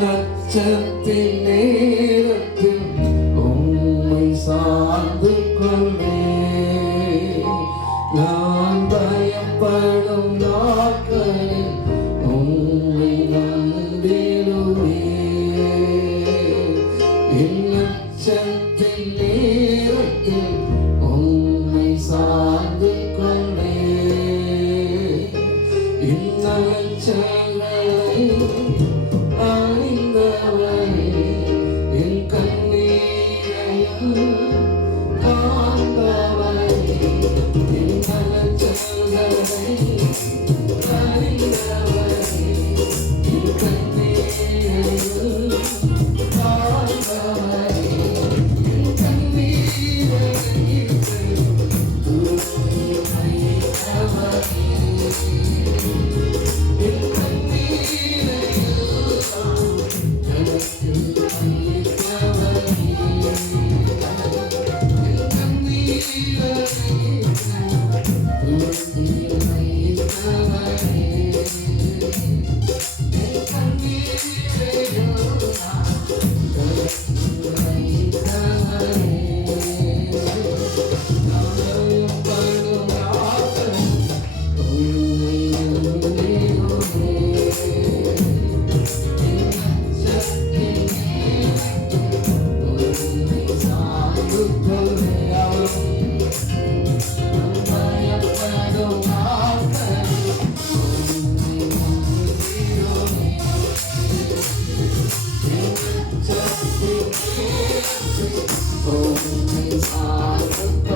இன்னச்சத்தின் நேரத்தில் உம்மை சார்ந்து கொண்டே நான் பயப்படும் நாட்களில் உம்மை நம்பிடுவே to soon. Holy are the